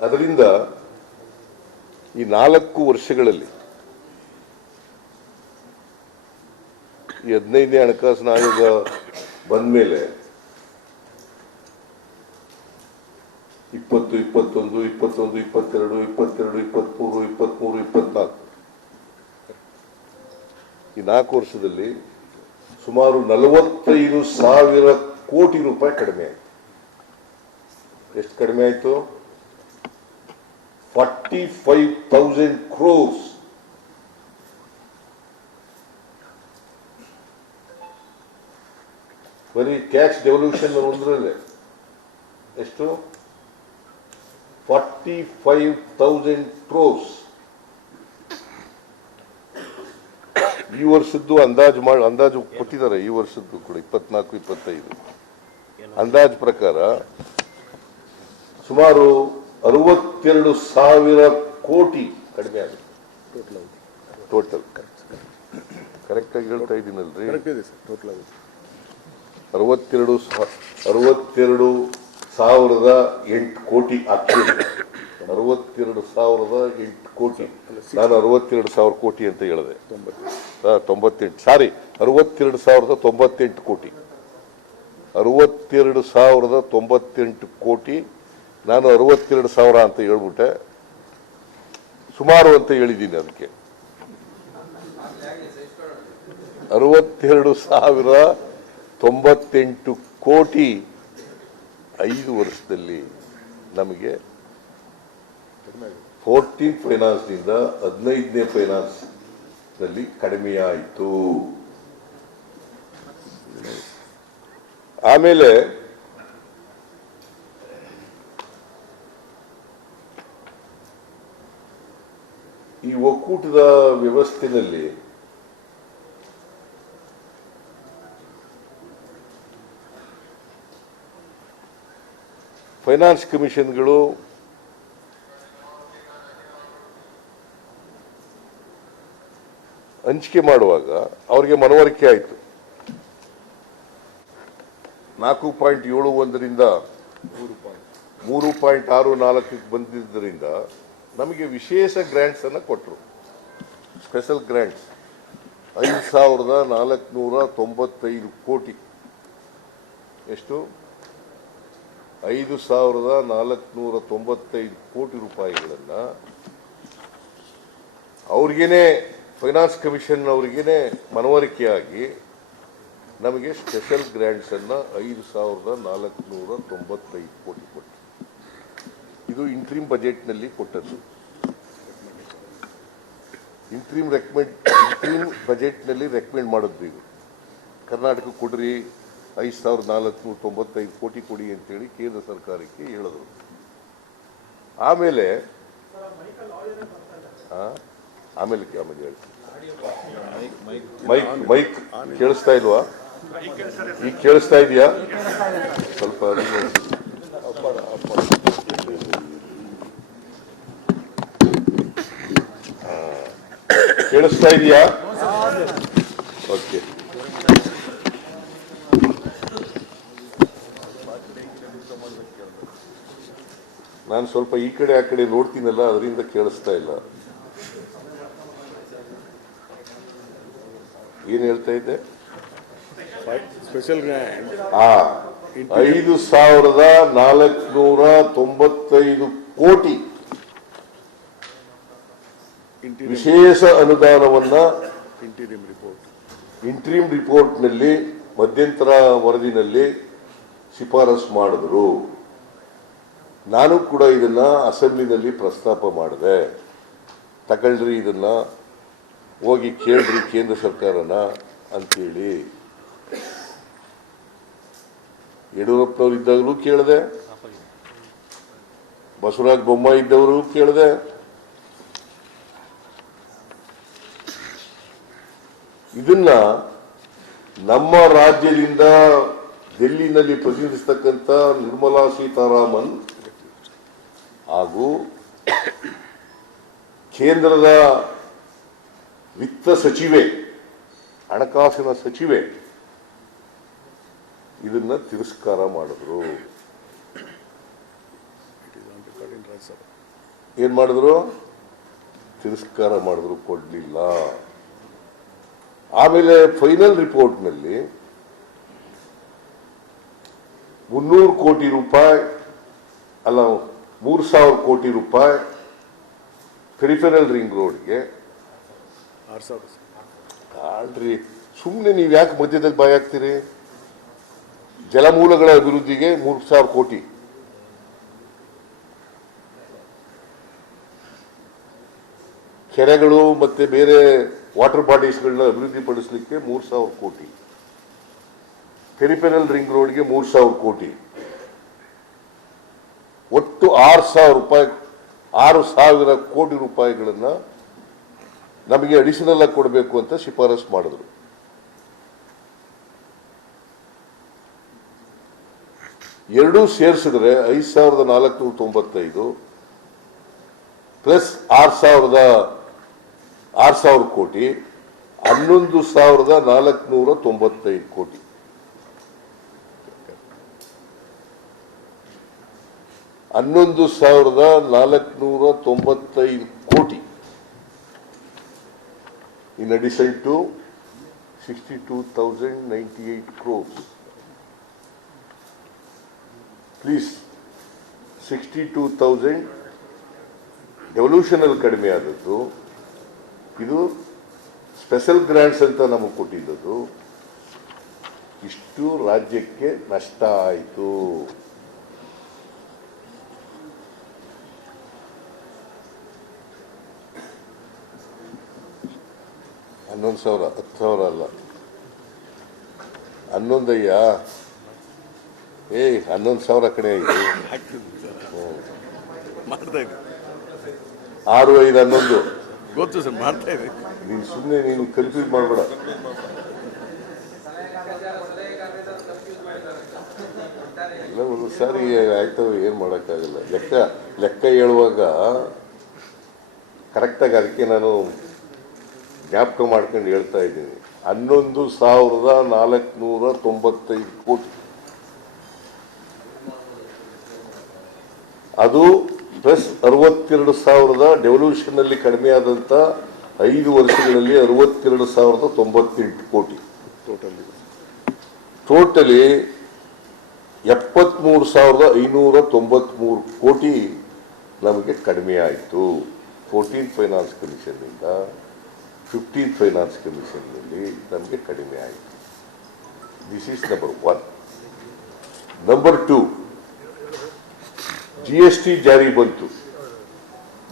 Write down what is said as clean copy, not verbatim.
ಅದರಿಂದ ಈ 4 ವರ್ಷಗಳಲ್ಲಿ ಈ 15ನೇ ಹಣಕಾಸಿನ ಆಯೋಗ ಬಂದ ಮೇಲೆ 20, 21, 21, 22, 22, 23, 23, 24 ಈ 4 ವರ್ಷದಲ್ಲಿ ಸುಮಾರು 45,000 ಕೋಟಿ ರೂಪಾಯಿ ಕಡಿಮೆ ಆಯಿತು. ಎಷ್ಟು ಕಡಿಮೆ ಆಯಿತು? 45,000 crores. ಬರೀ ಕ್ಯಾಶ್ ಡೆವಲ್ಯೂಷನ್ ಒಂದರಲ್ಲೇ ಎಷ್ಟು? 45,000 crores. ಈ ವರ್ಷದ್ದು ಅಂದಾಜು ಕೊಟ್ಟಿದ್ದಾರೆ. ಈ ವರ್ಷದ್ದು ಕೂಡ 24, 25 ಅಂದಾಜು ಪ್ರಕಾರ ಸುಮಾರು 62,000 ಕೋಟಿ ಕಡಿಮೆ ಆಗುತ್ತೆ. ಟೋಟಲ್ ಕರೆಕ್ಟ್ ಆಗಿ ಹೇಳ್ತಾ ಇದ್ದೀನಲ್ರಿ? 62,008 ಕೋಟಿ ಆಗ್ತದೆ. 62,008 ಕೋಟಿ. ನಾನು 62,000 ಕೋಟಿ ಅಂತ ಹೇಳಿದೆ. 98 ಸಾರಿ 62,098 ಕೋಟಿ. 62,098 ಕೋಟಿ. ನಾನು 62,000 ಅಂತ ಹೇಳ್ಬಿಟ್ಟೆ. ಸುಮಾರು ಅಂತ ಹೇಳಿದ್ದೀನಿ. ಅದಕ್ಕೆ 62,098 ಕೋಟಿ 5 ವರ್ಷದಲ್ಲಿ ನಮಗೆ 14th ಫೈನಾನ್ಸ್ನಿಂದ 15ನೇ ಫೈನಾನ್ಸ್ ನಲ್ಲಿ ಕಡಿಮೆಯಾಯಿತು. ಆಮೇಲೆ ಈ ಒಕ್ಕೂಟದ ವ್ಯವಸ್ಥೆಯಲ್ಲಿ ಫೈನಾನ್ಸ್ ಕಮಿಷನ್ಗಳು ಹಂಚಿಕೆ ಮಾಡುವಾಗ ಅವರಿಗೆ ಮನವರಿಕೆ ಆಯಿತು. 4.71ರಿಂದ 3.64ಕ್ಕೆ ಬಂದಿದ್ದರಿಂದ ನಮಗೆ ವಿಶೇಷ ಗ್ರಾಂಟ್ಸ್ ಅನ್ನು ಕೊಟ್ಟರು. ಸ್ಪೆಷಲ್ ಗ್ರಾಂಟ್ಸ್ 5,495 ಕೋಟಿ. ಎಷ್ಟು? 5,495 ಕೋಟಿ ರೂಪಾಯಿಗಳನ್ನು ಅವ್ರಿಗೇನೆ ಫೈನಾನ್ಸ್ ಕಮಿಷನ್ ಅವರಿಗೇನೆ ಮನವರಿಕೆಯಾಗಿ ನಮಗೆ ಸ್ಪೆಷಲ್ ಗ್ರಾಂಟ್ಸ್ ಅನ್ನು 5,495 ಕೋಟಿ ಕೊಟ್ಟು, ಇದು ಇಂಟ್ರೀಮ್ ಬಜೆಟ್ನಲ್ಲಿ ಕೊಟ್ಟದ್ದು. ಇಂಟ್ರೀಮ್ ಬಜೆಟ್ನಲ್ಲಿ ರೆಕಮೆಂಡ್ ಮಾಡಿದ್ವಿ. ಇದು ಕರ್ನಾಟಕ ಕೊಡ್ರಿ 5,495 ಕೋಟಿ ಕೊಡಿ ಅಂತೇಳಿ ಕೇಂದ್ರ ಸರ್ಕಾರಕ್ಕೆ ಹೇಳಿದ್ರು. ಆಮೇಲೆ ಹೇಳಿ. ಮೈಕ್ ಕೇಳಿಸ್ತಾ ಇಲ್ವಾ? ಈಗ ಕೇಳಿಸ್ತಾ ಇದೆಯಾ? ಸ್ವಲ್ಪ ಕೇಳಿಸ್ತಾ ಇದೆಯಾ? ಓಕೆ. ನಾನು ಸ್ವಲ್ಪ ಈ ಕಡೆ ಆ ಕಡೆ ನೋಡ್ತೀನಲ್ಲ, ಅದರಿಂದ ಕೇಳಿಸ್ತಾ ಇಲ್ಲ. ಏನ್ ಹೇಳ್ತಾ ಇದ್ದೆ? 5,495 ಕೋಟಿ ವಿಶೇಷ ಅನುದಾನವನ್ನ ಇಂಟ್ರೀಮ್ ರಿಪೋರ್ಟ್ನಲ್ಲಿ, ಮಧ್ಯಂತರ ವರದಿನಲ್ಲಿ ಶಿಫಾರಸು ಮಾಡಿದ್ರು. ನಾನು ಕೂಡ ಇದನ್ನ ಅಸೆಂಬ್ಲಿನಲ್ಲಿ ಪ್ರಸ್ತಾಪ ಮಾಡಿದೆ. ತಗೊಳ್ರಿ, ಇದನ್ನ ಹೋಗಿ ಕೇಳ್ರಿ ಕೇಂದ್ರ ಸರ್ಕಾರನ ಅಂತೇಳಿ. ಯಡಿಯೂರಪ್ಪನವ್ರು ಇದ್ದಾಗಲೂ ಕೇಳಿದೆ, ಬಸವರಾಜ ಬೊಮ್ಮಾಯಿ ಇದ್ದವರು ಕೇಳಿದೆ. ಇದನ್ನ ನಮ್ಮ ರಾಜ್ಯದಿಂದ ಡೆಲ್ಲಿನಲ್ಲಿ ಪ್ರತಿನಿಧಿಸತಕ್ಕಂಥ ನಿರ್ಮಲಾ ಸೀತಾರಾಮನ್ ಹಾಗೂ ಕೇಂದ್ರದ ವಿತ್ತ ಸಚಿವೆ, ಹಣಕಾಸಿನ ಸಚಿವೆ ಇದನ್ನ ತಿರಸ್ಕಾರ ಮಾಡಿದ್ರು. ಏನ್ ಮಾಡಿದ್ರು? ತಿರಸ್ಕಾರ ಮಾಡಿದ್ರು, ಕೊಡ್ಲಿಲ್ಲ. ಆಮೇಲೆ ಫೈನಲ್ ರಿಪೋರ್ಟ್ನಲ್ಲಿ 300 ಕೋಟಿ ರೂಪಾಯಿ ಅಲ್ಲ 3,000 ಕೋಟಿ ರೂಪಾಯಿ ಪೆರಿಫೆರಲ್ ರಿಂಗ್ ರೋಡ್ಗೆ. ಆಲ್ರಿ ಸುಮ್ಮನೆ ನೀವು ಯಾಕೆ ಮಧ್ಯದಲ್ಲಿ ಬಾಯಿ ಹಾಕ್ತೀರಿ? ಜಲಮೂಲಗಳ ಅಭಿವೃದ್ಧಿಗೆ 3,000 ಕೋಟಿ, ಕೆರೆಗಳು ಮತ್ತೆ ಬೇರೆ ವಾಟರ್ ಬಾಡೀಸ್ಗಳನ್ನ ಅಭಿವೃದ್ಧಿ ಪಡಿಸಲಿಕ್ಕೆ 3,000 ಕೋಟಿ, ಪೆರಿಫೆರಲ್ ರಿಂಗ್ ರೋಡ್ಗೆ 3,000 ಕೋಟಿ, ಒಟ್ಟು 6,000 ಕೋಟಿ ರೂಪಾಯಿಗಳನ್ನ ನಮಗೆ ಅಡಿಷನಲ್ ಆಗಿ ಕೊಡಬೇಕು ಅಂತ ಶಿಫಾರಸು ಮಾಡಿದ್ರು. ಎರಡೂ ಸೇರಿಸಿದ್ರೆ 5,495 ಪ್ಲಸ್ 6,000 ಕೋಟಿ 11,495 ಕೋಟಿ. $11,495 ಕೋಟಿ in addition to 62,098 crores. Please, 62,000 devolution ಅಲ್ಲಿ ಕಡಿಮೆ ಆದದ್ದು, ಇದು ಸ್ಪೆಷಲ್ ಗ್ರಾಂಟ್ಸ್ ಅಂತ ನಮಗೆ ಕೊಟ್ಟಿದ್ದದು. ಇಷ್ಟು ರಾಜ್ಯಕ್ಕೆ ನಷ್ಟ ಆಯಿತು. $11,000 $10,000 ಅಲ್ಲ, 11,000 11,000 ಕಡೆ ಆಯಿತು. 6,511 ಗೊತ್ತು ಸರ್, ಮಾಡ್ತಾ ಇದೆ. ನೀನು ಸುಮ್ಮನೆ ನೀನು ಕನ್ಫ್ಯೂಸ್ ಮಾಡಬೇಡ. ಎಲ್ಲ ಒಂದು ಸಾರಿ ಆಯ್ತವ, ಏನು ಮಾಡೋಕ್ಕಾಗಲ್ಲ. ಲೆಕ್ಕ ಹೇಳುವಾಗ ಕರೆಕ್ಟಾಗಿ ಅದಕ್ಕೆ ನಾನು ಜ್ಞಾಪಕ ಮಾಡ್ಕೊಂಡು ಹೇಳ್ತಾ ಇದ್ದೀನಿ. 11,495 ಕೋಟಿ, ಅದು ಪ್ಲಸ್ 62,000 ಡೆವಲ್ಯೂಷನ್ ಅಲ್ಲಿ ಕಡಿಮೆ ಆದಂತ 5 ವರ್ಷಗಳಲ್ಲಿ 62,098 ಕೋಟಿ. ಟೋಟಲಿ 73,593 ಕೋಟಿ ನಮಗೆ ಕಡಿಮೆ ಆಯಿತು. 14th ಫೈನಾನ್ಸ್ ಕಮಿಷನ್ ಇಂದ 15th ಫೈನಾನ್ಸ್ ಕಮಿಷನ್ ನಲ್ಲಿ ನಮಗೆ ಕಡಿಮೆ ಆಯಿತು. This is number 1. Number 2, GST ಜಾರಿ ಬಂತು.